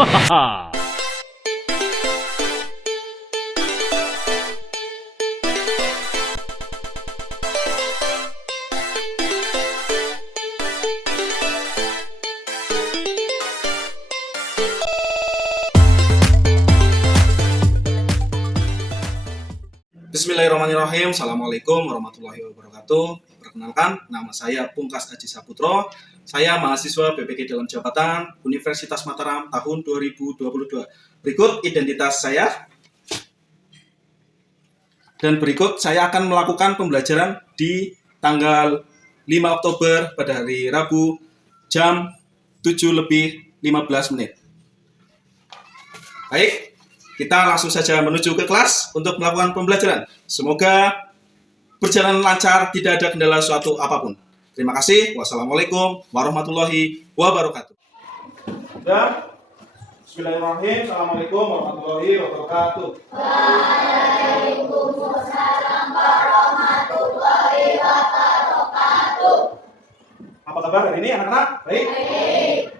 Bismillahirrahmanirrahim. Assalamualaikum warahmatullahi wabarakatuh. Perkenalkan, nama saya Pungkas Aji Saputro. Saya mahasiswa BPK dalam jabatan Universitas Mataram tahun 2022. Berikut identitas saya. Dan berikut saya akan melakukan pembelajaran di tanggal 5 Oktober pada hari Rabu jam 7:15. Baik. Kita langsung saja menuju ke kelas untuk melakukan pembelajaran. Semoga berjalan lancar, tidak ada kendala suatu apapun. Terima kasih. Wassalamualaikum warahmatullahi wabarakatuh. Dan bismillahirrahmanirrahim. Assalamualaikum warahmatullahi wabarakatuh. Waalaikumsalam warahmatullahi wabarakatuh. Apa kabar hari ini anak-anak? Baik?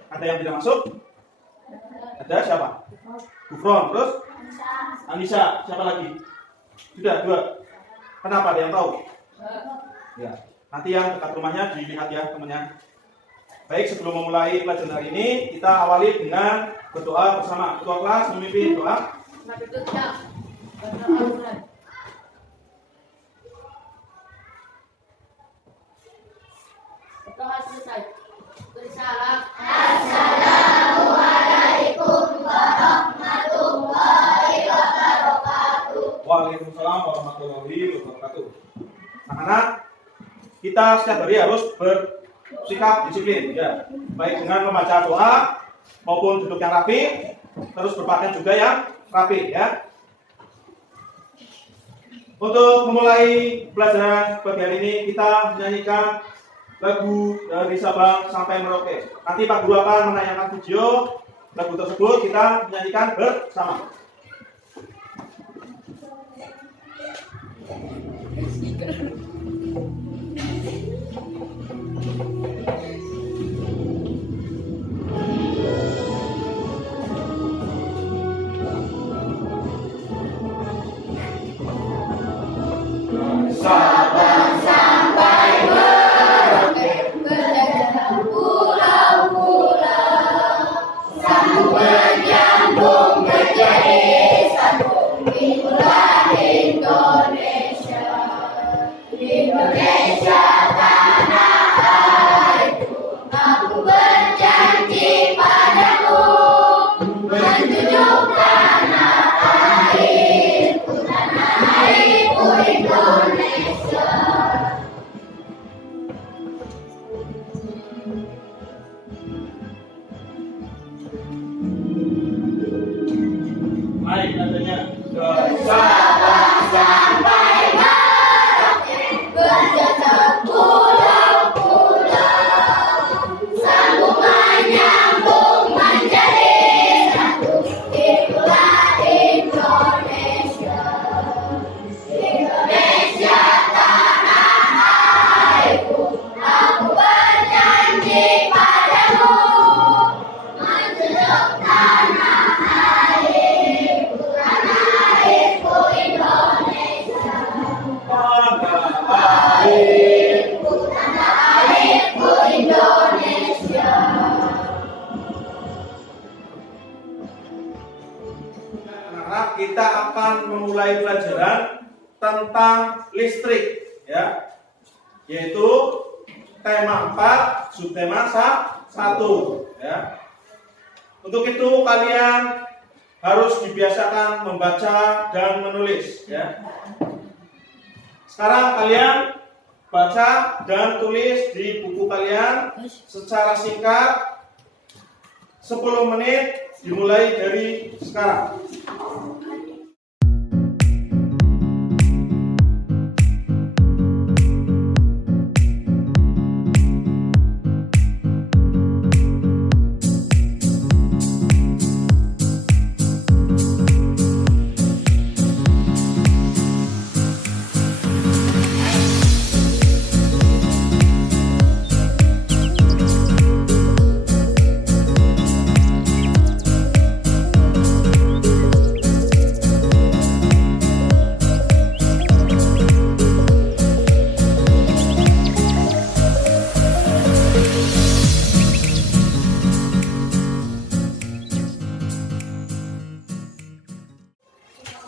Ada yang tidak masuk? Ada siapa? Gufron, terus? Anissa, siapa lagi? Sudah, 2. Kenapa? Ada yang tahu? Ya. Nanti yang dekat rumahnya dilihat ya temannya. Baik, sebelum memulai pelajaran hari ini, kita awali dengan berdoa bersama. Ketua kelas memimpin doa. Doa selesai. Bersalam. Waalaikumsalam warahmatullahi wabarakatuh. Anak-anak, kita setiap hari harus bersikap disiplin, ya. Baik dengan membaca doa maupun duduk yang rapi, terus berpakaian juga yang rapi, ya. Untuk memulai pelajaran pagi hari ini, kita menyanyikan lagu dari Sabang sampai Merauke. Nanti Pak Guru akan menayangkan video lagu tersebut, kita menyanyikan bersama. Sabang sampai Merauke, berjalan pulau-pulau, sambung menyambung menjadi sambung, itulah Indonesia. Indonesia tanah airku, aku berjanji padamu, menjunjung tanah airku Indonesia. Baik, nadanya. Sabang sampai Merauke, berjalan pulau-pulau, sambung menyambung menjadi satu, itulah Indonesia. Indonesia tanah airku, aku berjanji padamu, menjunjung tanah airku Indonesia. Tanah airku Indonesia. Anak-anak, kita akan memulai pelajaran tentang listrik, ya, yaitu tema 4, subtema 1, ya. Untuk itu kalian harus dibiasakan membaca dan menulis, ya. Sekarang kalian baca dan tulis di buku kalian secara singkat 10 menit dimulai dari sekarang.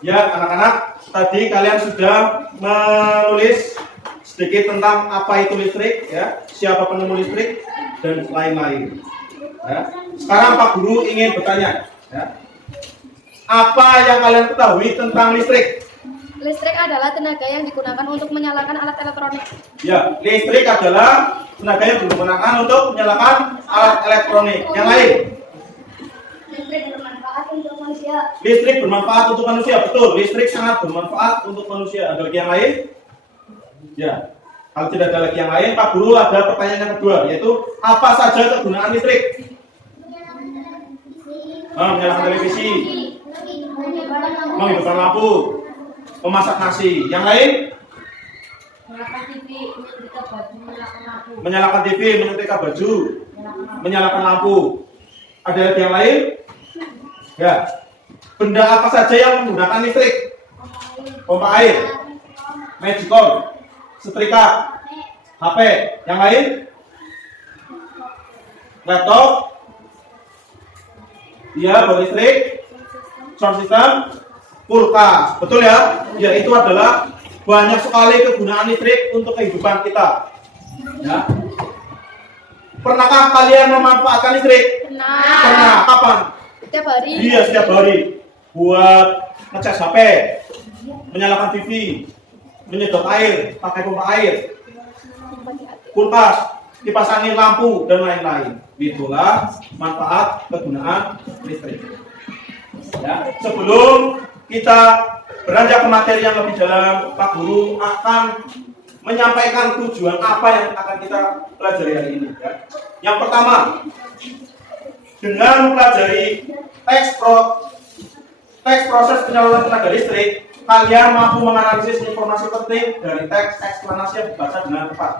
Ya, anak-anak, tadi kalian sudah menulis sedikit tentang apa itu listrik, ya, siapa penemu listrik, dan lain-lain. Ya. Sekarang Pak Guru ingin bertanya, ya, apa yang kalian ketahui tentang listrik? Listrik adalah tenaga yang digunakan untuk menyalakan alat elektronik. Ya, listrik adalah tenaga yang digunakan untuk menyalakan alat elektronik. Yang lain? Listrik bermanfaat untuk manusia. Listrik bermanfaat untuk manusia, betul. Listrik sangat bermanfaat untuk manusia. Ada lagi yang lain? Ya. Kalau tidak ada lagi yang lain, Pak Guru ada pertanyaan yang kedua, yaitu apa saja kegunaan listrik? Menyalakan televisi, menghidupkan lampu, memasak nasi. Yang lain? Menyalakan TV, menyetrika baju, menyalakan lampu. Menyalakan TV, menyetrika baju, menyalakan lampu. Ada lagi yang lain? Ya. Benda apa saja yang menggunakan listrik? Pompa air, magicom, setrika, HP. Yang lain? Laptop. Iya, berlistrik. Sound system, kulkas. Betul ya? Ya, itu adalah banyak sekali kegunaan listrik untuk kehidupan kita. Ya. Pernahkah kalian memanfaatkan listrik? Pernah. Kapan? Setiap hari. Iya, setiap hari. Buat ngecas HP, menyalakan TV, menyedot air, pakai pompa air, kulkas, kipas angin, lampu, dan lain-lain. Itulah manfaat kegunaan listrik. Ya. Sebelum kita beranjak ke materi yang lebih dalam, Pak Guru akan menyampaikan tujuan apa yang akan kita pelajari hari ini. Ya. Yang pertama, dengan mempelajari teks proses penyaluran tenaga listrik, kalian mampu menganalisis informasi penting dari teks eksplanasi yang dibaca dengan tepat.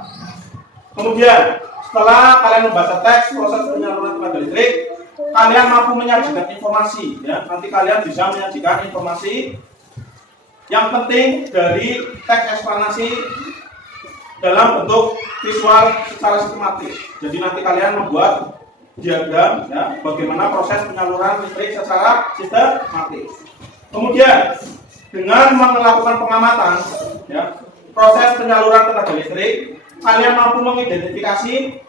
Kemudian, setelah kalian membaca teks proses penyaluran tenaga listrik, kalian mampu menyajikan informasi. Ya. Nanti kalian bisa menyajikan informasi yang penting dari teks eksplanasi dalam bentuk visual secara sistematis. Jadi nanti kalian membuat diagram, ya, bagaimana proses penyaluran listrik secara sistematis. Kemudian dengan melakukan pengamatan, ya, proses penyaluran tenaga listrik, kalian mampu mengidentifikasi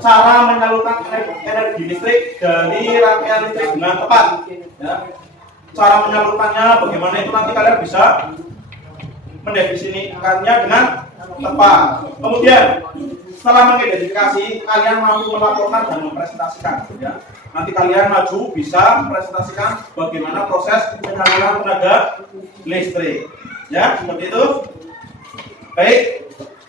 cara menyalurkan energi listrik dari rangkaian listrik dengan tepat. Ya. Cara menyalurkannya bagaimana itu nanti kalian bisa mendefinisikannya dengan tepat. Kemudian setelah mengidentifikasi, kalian mampu melaporkan dan mempresentasikan. Ya. Nanti kalian maju bisa mempresentasikan bagaimana proses penyaluran tenaga listrik. Ya, seperti itu. Baik.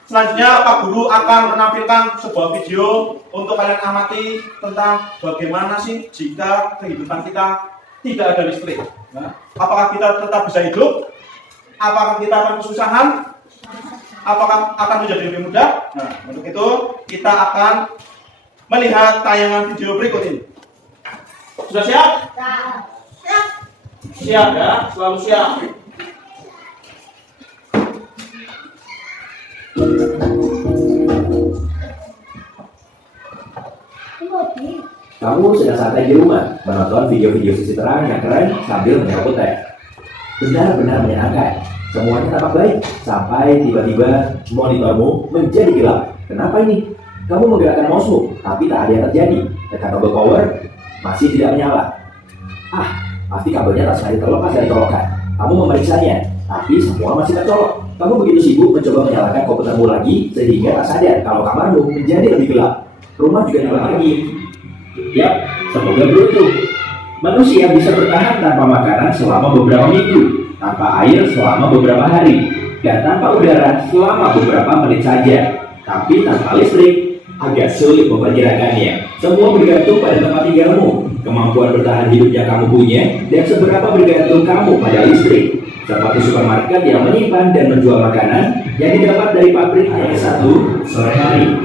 Selanjutnya Pak Guru akan menampilkan sebuah video untuk kalian amati tentang bagaimana sih jika kehidupan kita tidak ada listrik. Ya. Apakah kita tetap bisa hidup? Apakah kita akan kesusahan? Apakah akan menjadi lebih mudah? Nah, untuk itu kita akan melihat tayangan video berikut ini. Sudah siap? Siap. Siap ya, selalu siap. Kamu sedang santai di rumah, menonton video-video sisi terang yang keren sambil menyeruput teh. Benar-benar menyenangkan. Semuanya tampak baik, sampai tiba-tiba monitormu menjadi gelap. Kenapa ini? Kamu menggerakkan mousemu, tapi tak ada yang terjadi. Tekan tombol power, masih tidak menyala. Pasti kabelnya tak sengaja terlepas dari colokan. Kamu memeriksanya, tapi semua masih tercolok. Kamu begitu sibuk mencoba menyalakan komputermu lagi, sehingga tak sadar kalau kamarmu menjadi lebih gelap. Rumah juga gelap lagi. Yap, semoga beruntung. Manusia bisa bertahan tanpa makanan selama beberapa minggu, tanpa air selama beberapa hari, dan tanpa udara selama beberapa menit saja. Tapi tanpa listrik, agak sulit memperkirakannya. Semua bergantung pada tempat tinggalmu, kemampuan bertahan hidup yang kamu punya, dan seberapa bergantung kamu pada listrik. Seperti supermarket yang menyimpan dan menjual makanan yang didapat dari pabrik hanya satu sore hari.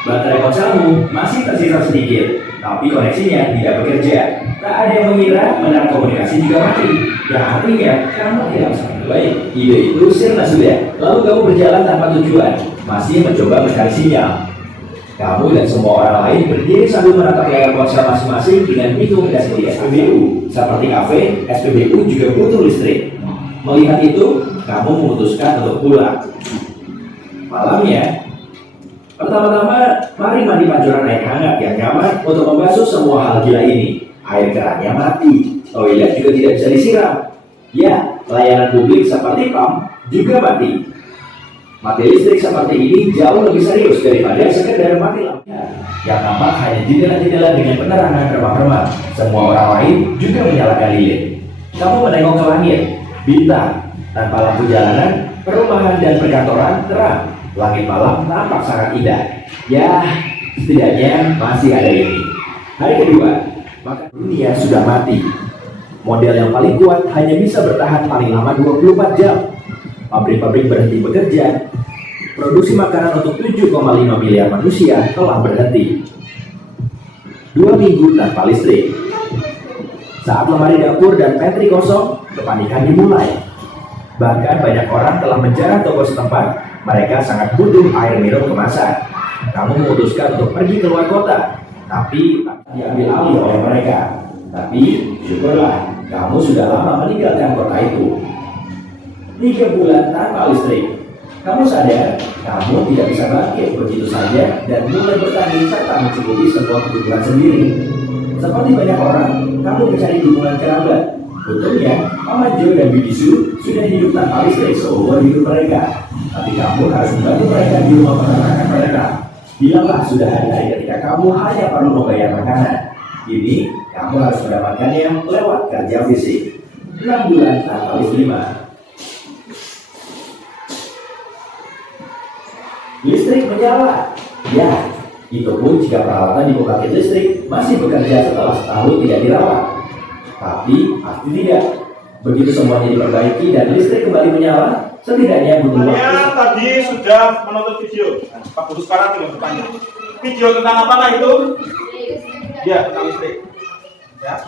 Baterai ponselmu masih tersisa sedikit, tapi koneksinya tidak bekerja. Tak ada yang mengira menara komunikasi juga mati. Yang artinya kamu tidak sangat baik. Ide itu sirna sudah. Lalu kamu berjalan tanpa tujuan, masih mencoba mencari sinyal. Kamu dan semua orang lain berdiri sambil menatap layar ponsel masing-masing dengan hitung seperti SPBU. Seperti kafe, SPBU juga butuh listrik. Melihat itu, kamu memutuskan untuk pulang. Malamnya, pertama-tama, mari mandi pancuran air hangat yang nyaman untuk membasuh semua hal gila ini. Air kerannya mati, toilet juga tidak bisa disiram. Ya, layanan publik seperti PAM juga mati. Mati listrik seperti ini jauh lebih serius daripada sekedar mati lampu. Yang tampak hanya jendela-jendela dengan penerangan remang-remang. Semua orang lain juga menyalakan lilin. Kamu menengok ke langit, bintang, tanpa lampu jalanan, perumahan dan perkantoran terang. Langit malam tampak sangat indah. Ya, setidaknya masih ada ini. Hari kedua, maka dunia sudah mati. Model yang paling kuat hanya bisa bertahan paling lama 24 jam. Pabrik-pabrik berhenti bekerja. Produksi makanan untuk 7,5 miliar manusia telah berhenti. 2 minggu tanpa listrik. Saat lemari dapur dan pantry kosong, kepanikan dimulai. Bahkan banyak orang telah menjarah toko setempat. Mereka sangat butuh air minum kemasan. Kamu memutuskan untuk pergi keluar kota, tapi diambil alih oleh mereka. Tapi syukurlah, kamu sudah lama meninggalkan kota itu. 3 bulan tanpa listrik. Kamu sadar, kamu tidak bisa bangkit begitu saja dan mulai bertani serta mencukupi semua kebutuhan sendiri. Seperti banyak orang, kamu mencari dukungan kerabat. Untungnya, Mama Jo dan Bibi Su sudah hidup tanpa listrik seumur hidup mereka. Tapi kamu harus membantu mereka di rumah peternakan mereka. Bilanglah sudah hari-hari ketika kamu hanya perlu membayar makanan. Ini, kamu harus mendapatkannya lewat kerja fisik. 6 bulan tanpa listrik. Listrik menyala. Ya, itu pun jika peralatan di pembangkit listrik masih bekerja setelah setahun tidak dirawat. Tapi pasti tidak. Begitu semuanya diperbaiki dan listrik kembali menyala, setidaknya butuh waktu. Kalian tadi sudah menonton video. Pak Guru sekarang tinggal bertanya. Video tentang apakah itu? Ya, tentang listrik. Ya.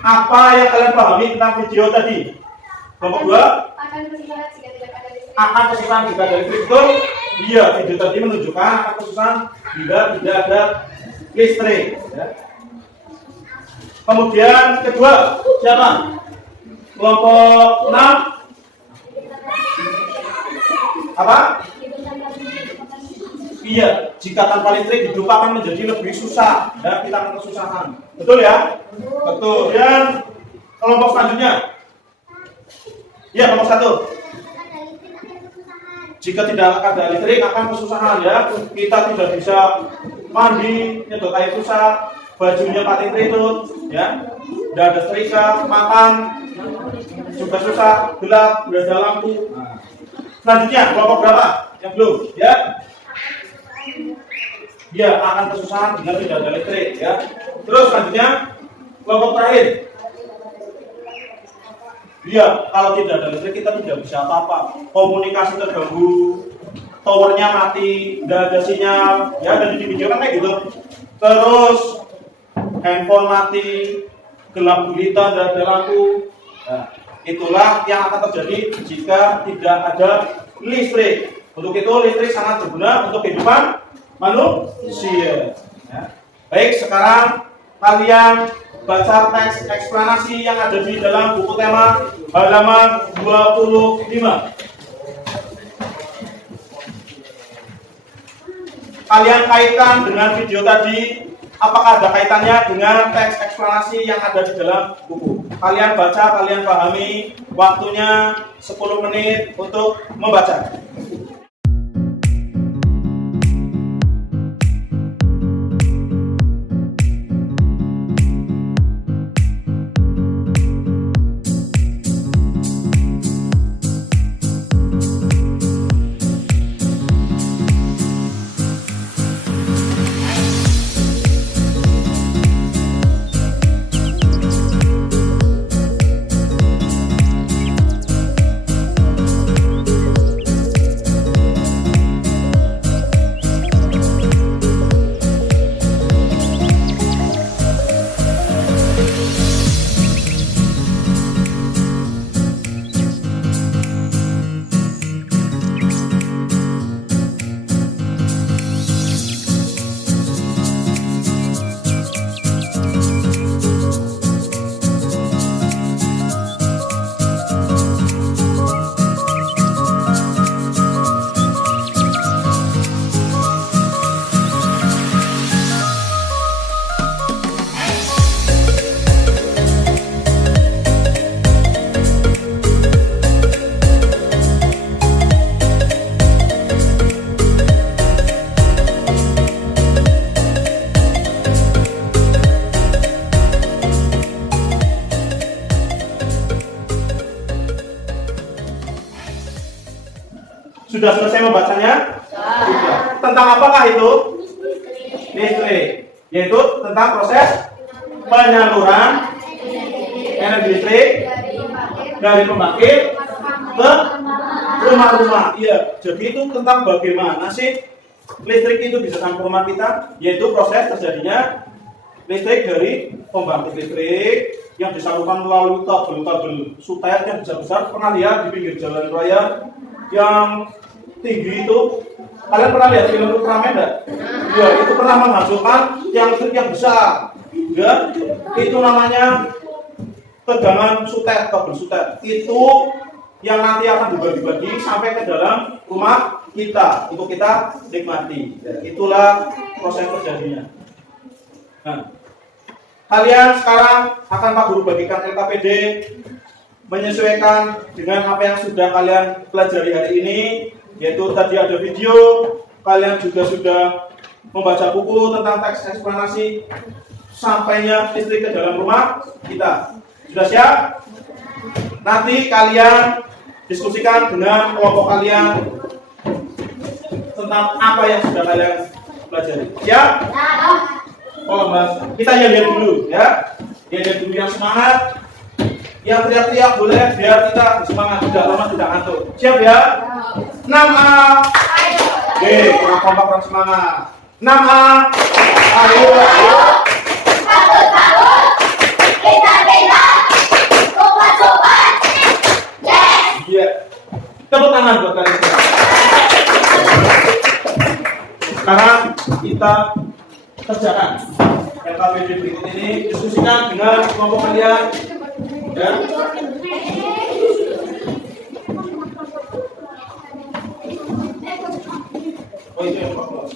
Apa yang kalian pahami tentang video tadi? Kelompok 2? Akan kesusahan jika tidak ada listrik. Akan kesusahan jika ada listrik. Betul? Iya, video tadi menunjukkan akan kesusahan jika tidak ada listrik. Ya. Kemudian kedua, siapa? Kelompok 6? Apa? Iya, jika tanpa listrik hidup akan menjadi lebih susah. Ya, kita akan kesusahan. Betul ya? Betul. Dan kelompok selanjutnya? Ya, kelompok 1. Jika tidak ada listrik akan kesusahan ya. Kita tidak bisa mandi, nyedot air susah, bajunya pating tritut, ya. Tidak ada setrika, makan juga susah, gelap, tidak ada lampu. Selanjutnya kelompok berapa? Yang belum, ya? Ya, akan kesusahan jika tidak ada listrik, ya. Terus selanjutnya kelompok terakhir. Iya, kalau tidak ada listrik kita tidak bisa apa-apa. Komunikasi terganggu, towernya mati, tidak ada sinyal, ya. Dan di video kan kayak gitu. Terus handphone mati, gelap gulita, tidak ada lampu. Nah, itulah yang akan terjadi jika tidak ada listrik. Untuk itu listrik sangat berguna untuk kehidupan manusia. Ya. Baik, sekarang kalian baca teks eksplanasi yang ada di dalam buku tema halaman 25. Kalian kaitkan dengan video tadi, apakah ada kaitannya dengan teks eksplanasi yang ada di dalam buku? Kalian baca, kalian pahami, waktunya 10 menit untuk membaca. Sudah selesai membacanya? Sudah. Tentang apakah itu? Listrik. Yaitu tentang proses penyaluran energi listrik dari pembangkit ke rumah-rumah. Iya, jadi itu tentang bagaimana sih listrik itu bisa sampai ke rumah kita, yaitu proses terjadinya listrik dari pembangkit listrik yang disalurkan melalui kabel-kabel sutet yang besar-besar. Pernah lihat di pinggir jalan raya yang tinggi itu? Kalian pernah lihat film Ultraman enggak? Ya, itu pernah menghasilkan yang listrik yang besar. Ya, itu namanya tegangan sutet, kabel sutet. Itu yang nanti akan dibagi-bagi sampai ke dalam rumah kita untuk kita nikmati. Ya, itulah proses terjadinya. Nah, kalian sekarang akan Pak Guru bagikan LKPD menyesuaikan dengan apa yang sudah kalian pelajari hari ini, yaitu tadi ada video, kalian juga sudah membaca buku tentang teks eksplanasi sampainya listrik ke dalam rumah kita. Sudah siap? Nanti kalian diskusikan dengan kelompok kalian tentang apa yang sudah kalian pelajari. Siap? Oh, Mas. Kita lihat dulu ya. Lihat dulu yang semangat. Yang teriak-teriak boleh biar kita semangat, tidak lama tidak ngantuk. Siap ya? 6A. Oke, kurang kompak, kurang semangat. 6A. Ayo. Iya. Tepuk tangan buat kalian semua. Sekarang kita kerjakan LKPD berikut ini, diskusikan dengan kelompok kalian. Ya. Oh, itu yang bagus.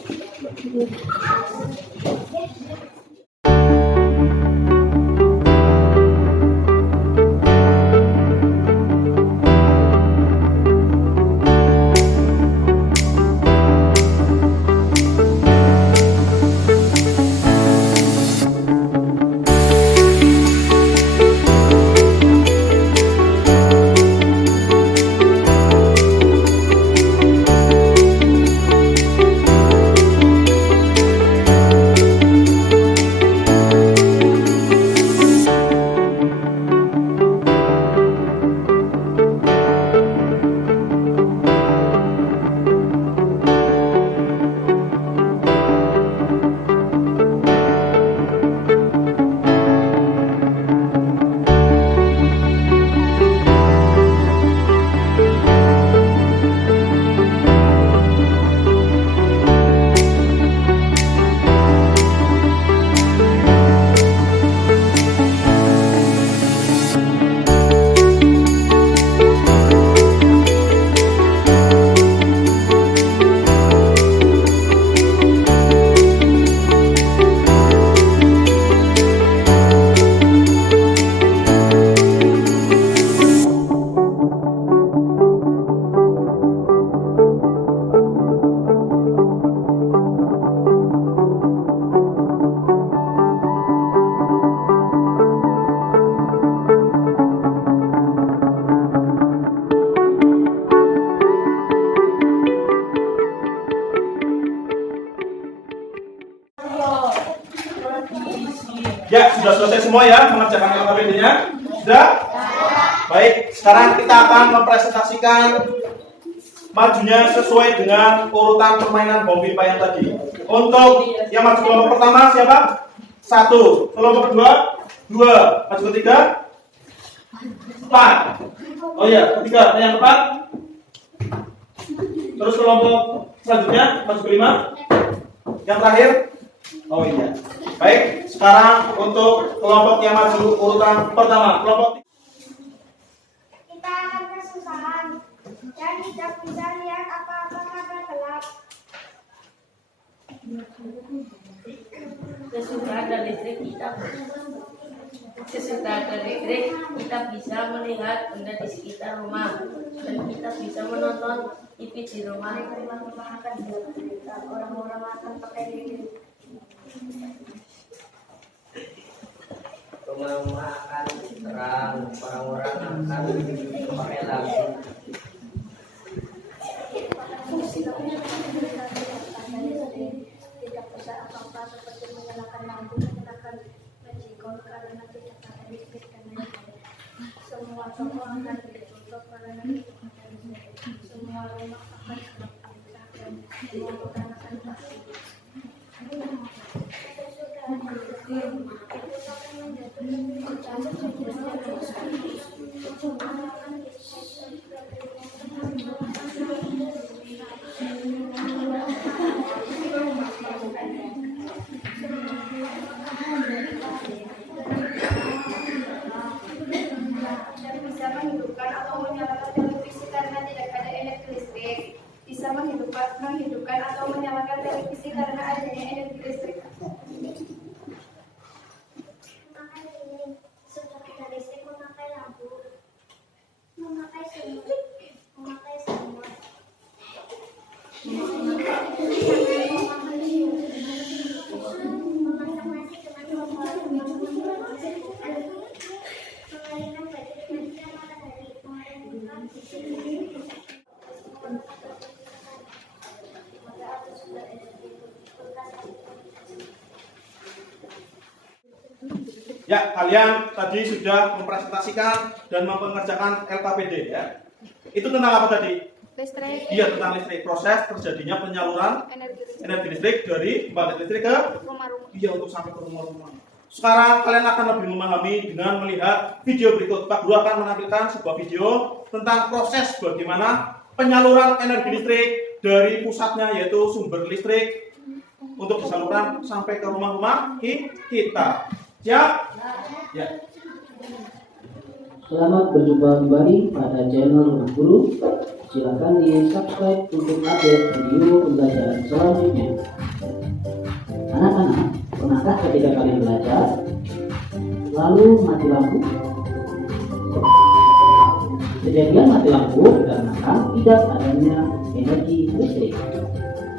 Ya, sudah selesai semua ya mengerjakan LKPD-nya? Sudah? Baik, sekarang kita akan mempresentasikan majunya sesuai dengan urutan permainan bom pipa yang tadi. Untuk yang maju kelompok pertama siapa? 1. Kelompok kedua? 2. Maju ketiga? 4. Oh iya, ketiga. Yang keempat? Terus kelompok selanjutnya? Maju kelima? Yang terakhir? Oh iya. Baik, sekarang untuk kelompok yang maju urutan pertama, kelompok Kita akan kesusahan dan tidak bisa lihat apa-apa karena gelap. Sesudah ada listrik kita bisa melihat benda di sekitar rumah dan kita bisa menonton TV di rumah. Rumah-rumah akan berita, orang-orang akan pakai lilin. Rumah-rumah akan terang, orang-orang akan pakai lampu. toko akan ditutup karena semua rumah akan terbuka dan semua orang akan masuk. Bisa menghidupkan atau menyalakan televisi karena tidak ada energi listrik. Bisa menghidupkan atau menyalakan televisi karena adanya energi listrik. Sudah ada listrik memakai lampu, memakai semut, memakai semut. Memasak nasi dengan mengalirkan baju dengan sinar matahari, mengalirkan Ya, kalian tadi sudah mempresentasikan dan mengerjakan LKPD ya. Itu tentang apa tadi? Listrik, Iya, tentang listrik. Proses terjadinya penyaluran energi listrik dari pembangkit listrik ke rumah-rumah. iya untuk sampai ke rumah-rumah. Sekarang kalian akan lebih memahami dengan melihat video berikut. Pak Guru akan menampilkan sebuah video tentang proses bagaimana penyaluran energi listrik dari pusatnya yaitu sumber listrik untuk disalurkan sampai ke rumah-rumah kita. Siap? Ya. Selamat berjumpa kembali pada channel Rumah Guru. Silakan di subscribe untuk update video pembelajaran selanjutnya. Anak-anak, pernahkah ketika kalian belajar lalu mati lampu? Kejadian mati lampu dikarenakan tidak adanya energi listrik.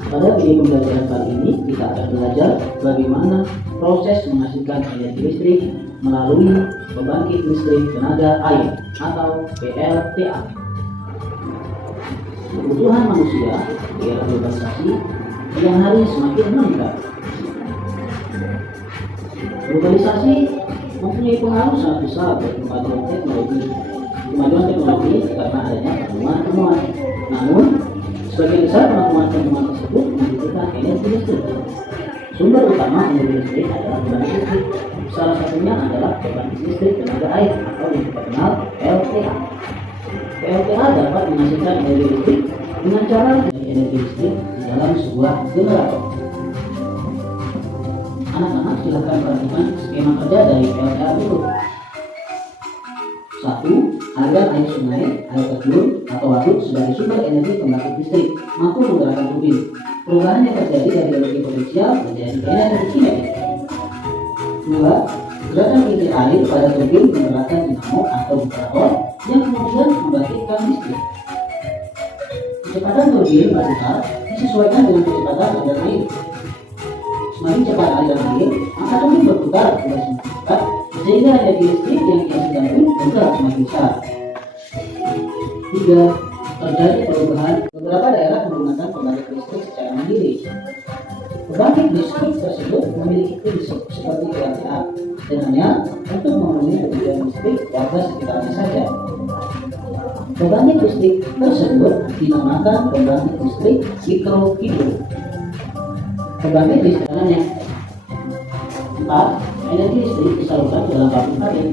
Pada video pembelajaran kali ini kita akan belajar bagaimana proses menghasilkan energi listrik melalui pembangkit listrik tenaga air atau PLTA. Kebutuhan manusia di era globalisasi yang hari semakin meningkat. Globalisasi mempunyai pengaruh sangat besar bagi kemajuan teknologi karena adanya pertemuan-pertemuan. Namun, sebagian besar pertemuan-pertemuan tersebut membutuhkan energi listrik. Sumber utama energi listrik adalah pembangkit listrik. Salah satunya adalah pembangkit listrik tenaga air atau yang kita kenal PLTA. PLTA dapat menghasilkan energi listrik dengan cara energi listrik di dalam sebuah generator. Anak-anak silakan perhatikan skema kerja dari PLTA berikut. 1. Aliran air sungai, air terjun, atau waduk sebagai sumber energi pembangkit listrik mampu menggerakkan turbin. Perubahan yang terjadi dari energi potensial menjadi energi kinetik. 2. Gerakan kincir air pada turbin menggerakkan dinamo atau generator yang kemudian membangkitkan listrik. Kecepatan turbin berputar disesuaikan dengan kecepatan aliran air. Semakin cepat aliran air, maka turbin berputar dengan semakin cepat, sehingga energi listrik yang dihasilkan pun bergerak semakin besar. 3. Terjadi perubahan. Beberapa daerah menggunakan pembangkit listrik secara mandiri. Pembangkit listrik tersebut memiliki prinsip seperti PLTA dan hanya untuk memenuhi kebutuhan listrik warga sekitarnya saja. Pembangkit listrik tersebut dinamakan pembangkit listrik mikrohidro. Pembangkit listrik yang 4. Energi listrik disalurkan ke dalam pabrik karet.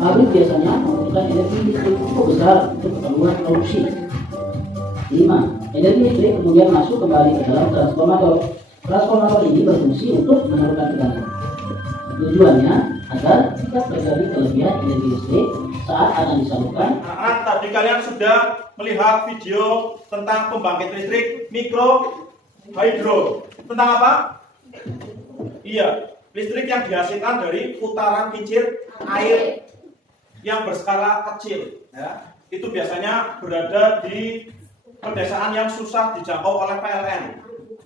Pabrik biasanya membutuhkan energi listrik cukup besar untuk keperluan produksi. 5. Energi listrik kemudian masuk kembali ke dalam transformator. Transformator ini berfungsi untuk menurunkan tegangan. Tujuannya agar tidak terjadi kelebihan energi listrik saat akan disalurkan. Nah, tadi kalian sudah melihat video tentang pembangkit listrik mikrohidro. Tentang apa? Iya, listrik yang dihasilkan dari putaran kincir air yang berskala kecil. Ya. Itu biasanya berada di pedesaan yang susah dijangkau oleh PLN.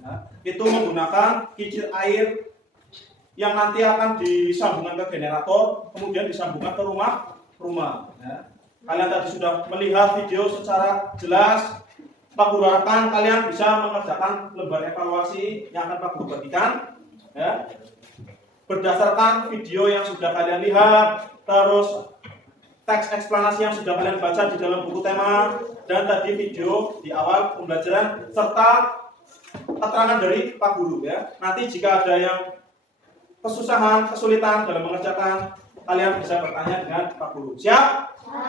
Ya. Itu menggunakan kincir air yang nanti akan disambungkan ke generator, kemudian disambungkan ke rumah. Ya. Kalian tadi sudah melihat video secara jelas. Pak Guru harapkan kalian bisa mengerjakan lembar evaluasi yang akan Pak Guru bagikan. Ya. Berdasarkan video yang sudah kalian lihat, terus teks eksplanasi yang sudah kalian baca di dalam buku tema dan tadi video di awal pembelajaran serta keterangan dari Pak Guru ya. Nanti jika ada yang kesusahan, kesulitan dalam mengerjakan, kalian bisa bertanya dengan Pak Guru. Siap?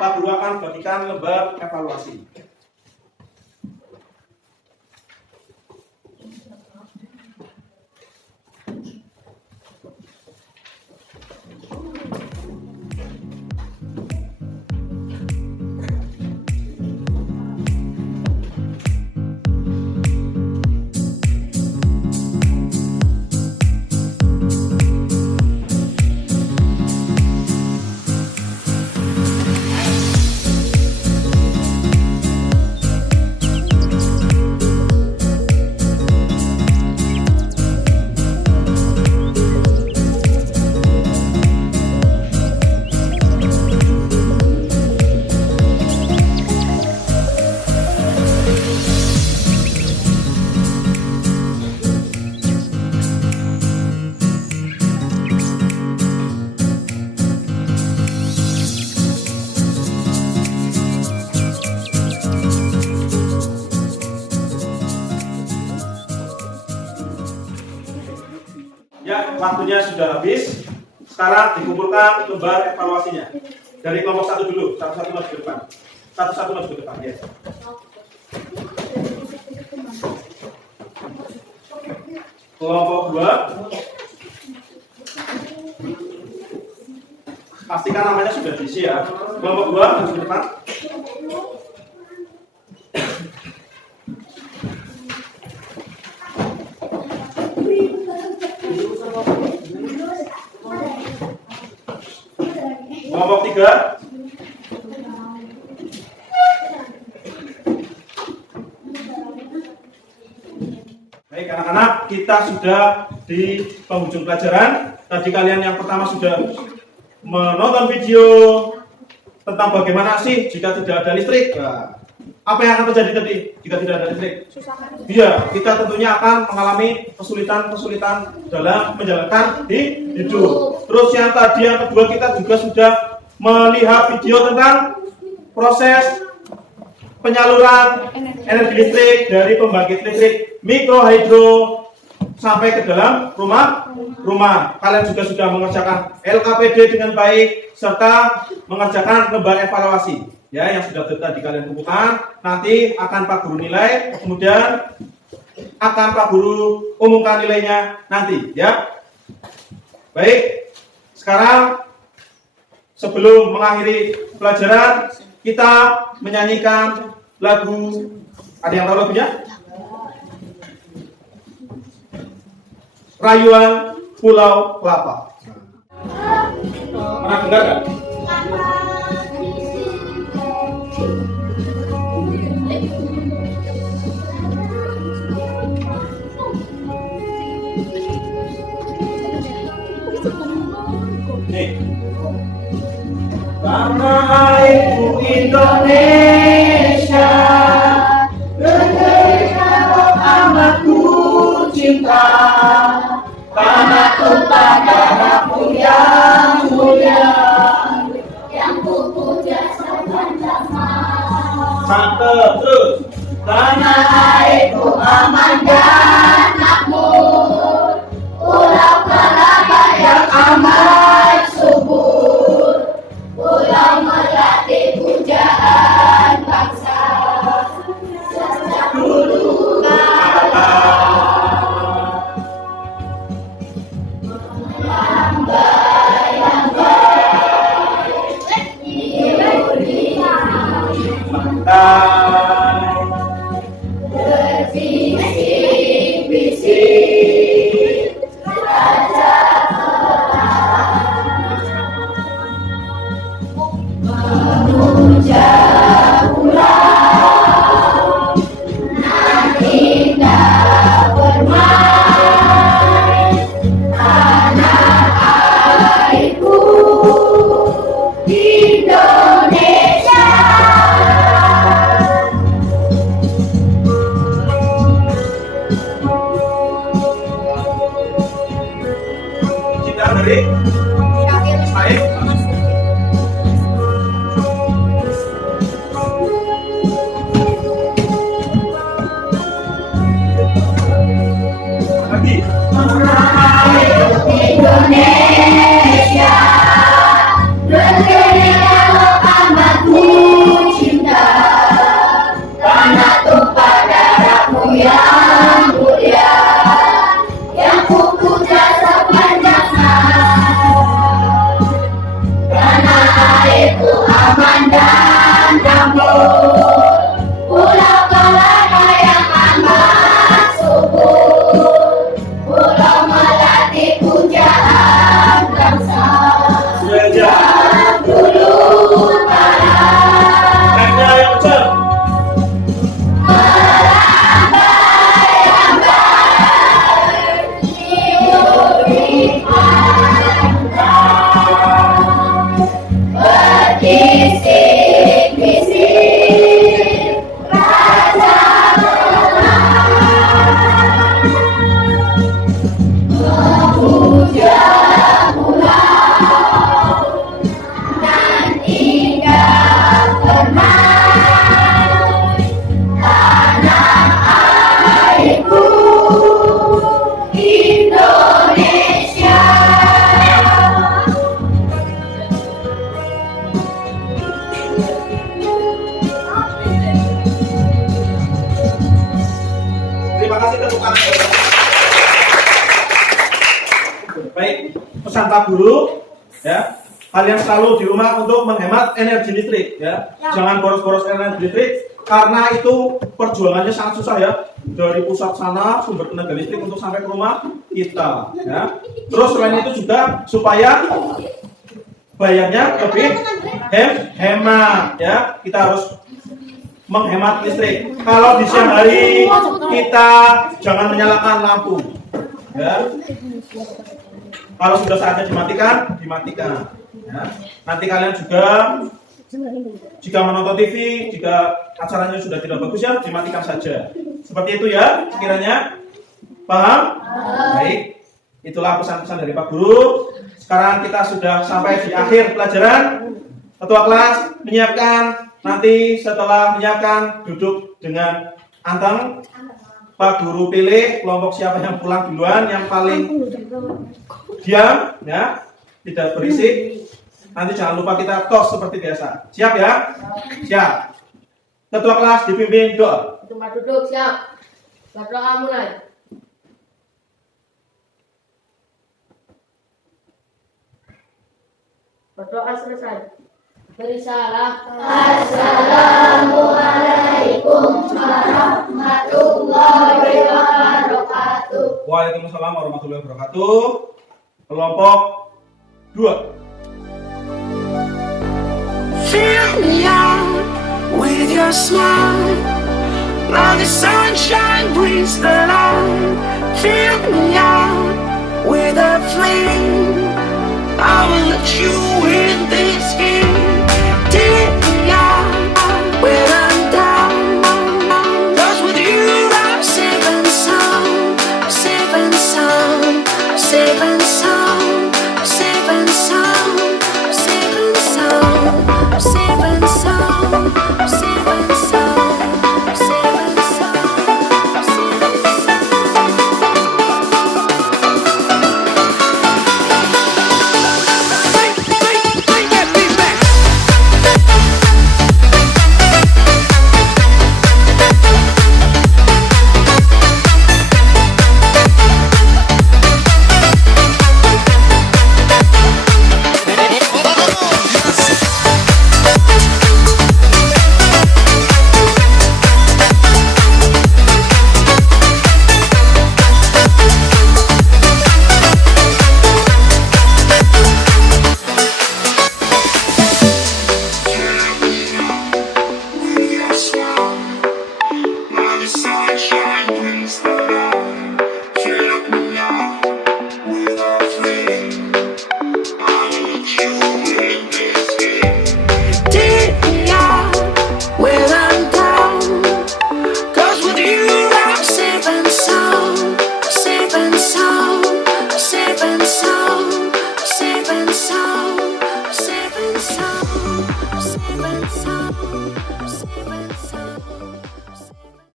Pak Guru akan bagikan lembar evaluasi. Ya, waktunya sudah habis. Sekarang dikumpulkan lembar evaluasinya. Dari kelompok 1 dulu, satu-satu maju ke depan. Satu-satu maju ke depan, ya. Kelompok 2. Pastikan namanya sudah diisi ya. Kelompok 2 maju ke depan. Kelompok 3. Baik anak-anak, kita sudah di penghujung pelajaran. Tadi kalian yang pertama sudah menonton video tentang bagaimana sih jika tidak ada listrik. Nah, apa yang akan terjadi tadi jika tidak ada listrik? Iya, kita tentunya akan mengalami kesulitan-kesulitan dalam menjalankan hidup. Terus yang tadi yang kedua kita juga sudah melihat video tentang proses penyaluran energi listrik dari pembangkit listrik mikrohidro sampai ke dalam rumah. Kalian juga sudah mengerjakan LKPD dengan baik serta mengerjakan lembar evaluasi. Ya, yang sudah tadi kalian kumpulkan, nanti akan Pak Guru nilai, kemudian akan Pak Guru umumkan nilainya nanti, ya. Baik, sekarang sebelum mengakhiri pelajaran, kita menyanyikan lagu. Ada yang tahu lagunya? Rayuan Pulau Kelapa. Pernah dengar nggak? Tanah airku Indonesia, negeriku amat ku cinta, tanah tumpah darahku yang mulia, yang ku puja sepanjang masa. Terus, tanah airku aman dan makmur, Pulau Kelapa yang amat subur, Pulau melati pujaan bangsa sejak dulu kala. Lambai-lambai berbisik-bisik raja memuja pulau nan indah bermain, tanah airku Indonesia. Kita dari Ismail. Guru, ya, kalian selalu di rumah untuk menghemat energi listrik, ya. Jangan boros-boros energi listrik karena itu perjuangannya sangat susah ya. Dari pusat sana sumber tenaga listrik untuk sampai ke rumah kita, ya. Terus selain itu juga supaya bayarnya lebih hemat, ya. Kita harus menghemat listrik. Kalau di siang hari kita jangan menyalakan lampu, ya. Kalau sudah saatnya dimatikan, dimatikan. Ya. Nanti kalian juga jika menonton TV, jika acaranya sudah tidak bagus ya, dimatikan saja. Seperti itu ya, sekiranya paham? Baik, itulah pesan-pesan dari Pak Guru. Sekarang kita sudah sampai di akhir pelajaran. Ketua kelas menyiapkan, nanti setelah menyiapkan duduk dengan anteng. Pak Guru pilih kelompok siapa yang pulang duluan, yang paling diam, ya, tidak berisik. Nanti jangan lupa kita tos seperti biasa. Siap ya? Siap. Ketua kelas dipimpin doa. Tempat duduk siap. Berdoa mulai. Berdoa selesai. Beri salam. Assalamualaikum warahmatullahi wabarakatuh. Waalaikumsalam warahmatullahi wabarakatuh. Kelompok 2. Fill me out with your smile. Now the sunshine brings the light. Fill me out with a flame. I will let you in this game. Take me out when I'm down. 'Cause with you I'm safe and sound. I'm safe and sound. I'm safe and sound. I'm safe and sound. I'm safe and sound. I'm safe and sound. I'm safe and sound. I'm safe and sound. I'm safe and Bring that beat back. Take me out when I'm down. 'Cause with you I'm safe and sound. I'm safe and sound. I'm safe and sound. I'm safe and sound. I'm safe and sound. I'm safe and sound. I'm safe and